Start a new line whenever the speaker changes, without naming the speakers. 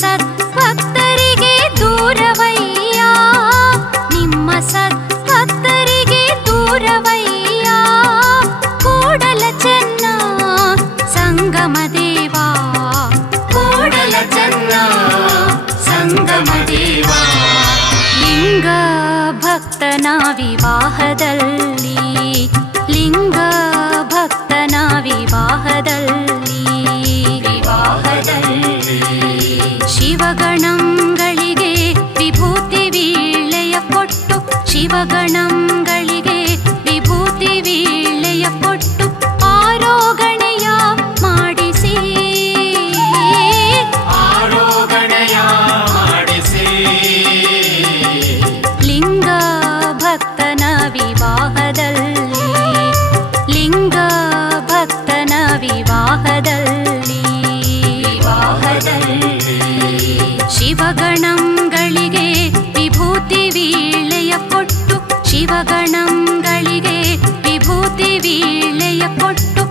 ಸತ್ ಭಕ್ತರಿಗೆ ದೂರವಯ್ಯಾ ನಿಮ್ಮ ಸತ್ ಭಕ್ತರಿಗೆ ದೂರವಯ್ಯಾ ಕೋಡಲ ಚೆನ್ನ ಸಂಗಮ ದೇವಾ
ಕೋಡಲ ಚನ್ನ ಸಂಗಮ
ಲಿಂಗ ಭಕ್ತನ ವಿವಾಹದಲ್ಲಿ ಲಿಂಗ ಭಕ್ತನ ವಿವಾಹದ ಕೊಟ್ಟು y